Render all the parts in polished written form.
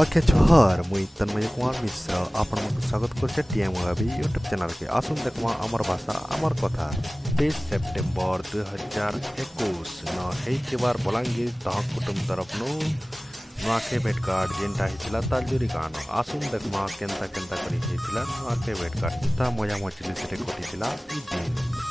Okay जोहर मुई तन्मय कुमार मिश्र आपण स्वागत करछे टीएम गाबी यूट्यूब चैनल के आसुन देखमा अमर भाषा अमर कथा 23 सेप्टेम्बर 2021 न हेइतिबार बलांगीर तह कुटुम तरफ नु नुआखे भेटघाट जेनटा हिथिला तालजुरी गान आसुन देखमा केनता केनता करी हिथिला नुआखे भेटघाट ता मजा मचली सेटे कोटिथिला ई दिन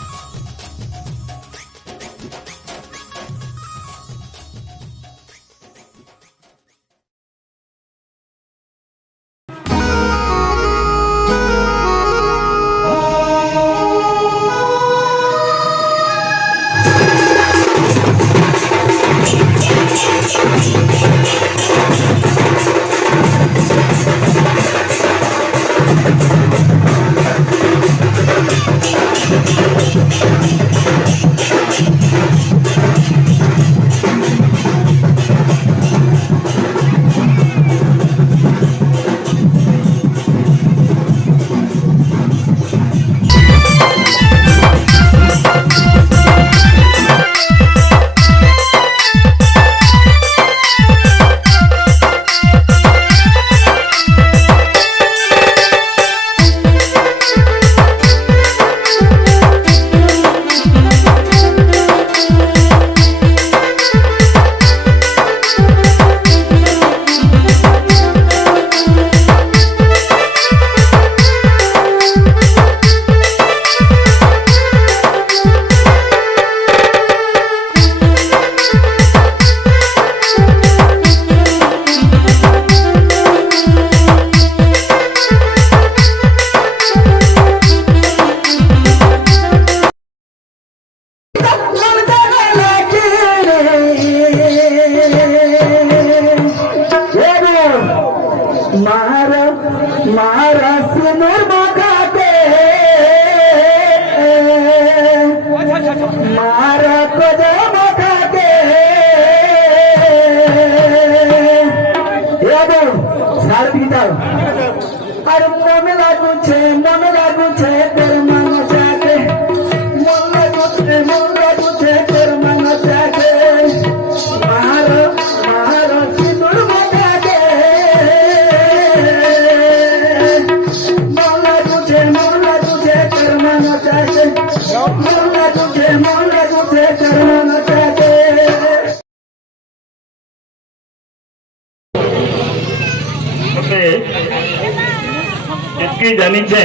जितकी जानिछे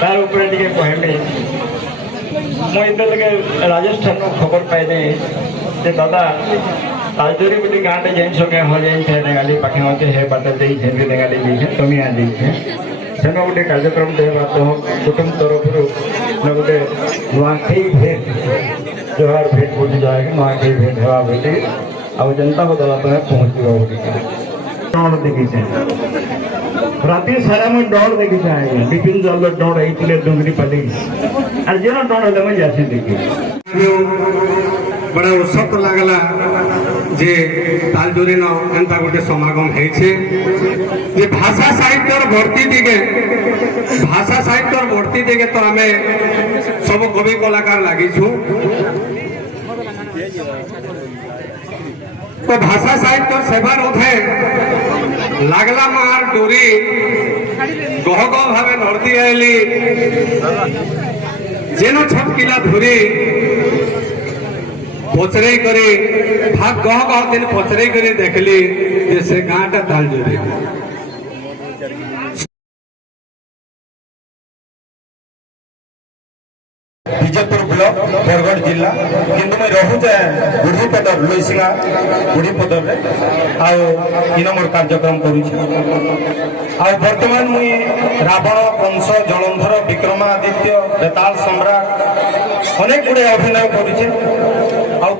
तार ऊपर टिके कहबे मो इतलके राजस्थान नो खबर पाइले जे दादा तालजोरी गुटी गांटे जैन संगे हो जैन थे नेगाली पाखे होते हे बाटे देई थे नेगाली दी थे तमी आ दी थे सेनो गुटे कार्यक्रम दे बात हो कुटुंब तरफरु न गुटे नुआखई भेट जोहार भेट बोली जाएगा नुआखई भेट हेवा बेटी अब जनता को दला तो पहुंचीबा बोली डोर देखी छे राती सारा में डोर देखी छे बिपिन जल डोर आइतले डोंगरी पली और जेना डोर ले मैं जासी देखी बड़ा उत्सव लागला जे तालजोरी न एंता गोटे समागम है छे जे भाषा साहित्य भर्ती दिगे भाषा साहित्य भर्ती दिगे तो हमें सब कवि कलाकार लगी छु तो भाषा साहित्य सेवा उठे लागला मार डोरी गह गह भावे नर्दी आईली जेनो छटकिला धुरी पचरे करी भाग गह गह दिन पचरे करी देखली जे से गाँटा तालजोरी विजयपुर ब्लॉक बरगढ़ जिला किंतु मैं रहुचे बुढ़ीपदर लुईसिंगा बुढ़ीपदर रे इन मोर कार्यक्रम करुचे वर्तमान मुई रावण कंस जलंधर विक्रमादित्य बेताल सम्राट अनेक गुड़े अभिनय करुचे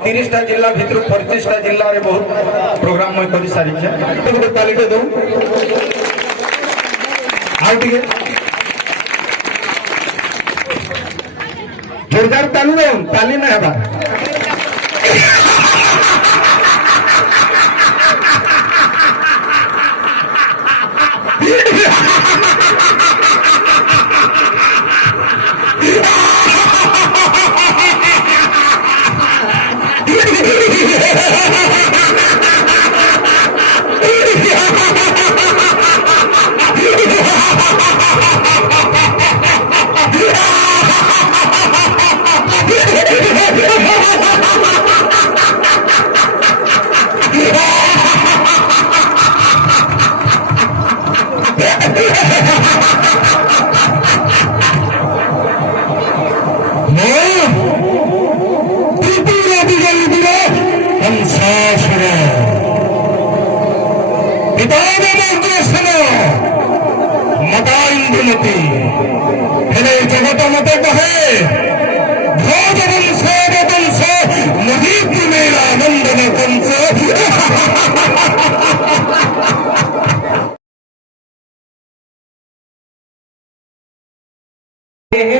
30टा जिला भितर 25टा जिले में बहुत प्रोग्राम मैं कर सारी गोटे तालीटे दू आगे जोरदार ताली दो ताली ना हेबा ত্রিপুরা বিজয়ীরা হংসাসুর পিতামগ্রসন মতাইন্দুমতি হেলে জগত মতে কহে ভোজ বংশ বংশ মহিত মেরা নন্দন কংস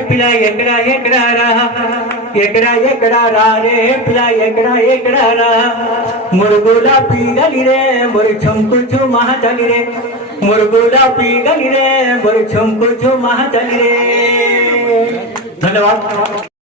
पिला एकड़ा एकड़ा रहा रे पिला एकड़ा रहा मुरगुला पी गली रे मुर छुमकु छु महा चली रे मुरगुला पी गली रे मुर छुमकु छु महा चली रे धन्यवाद।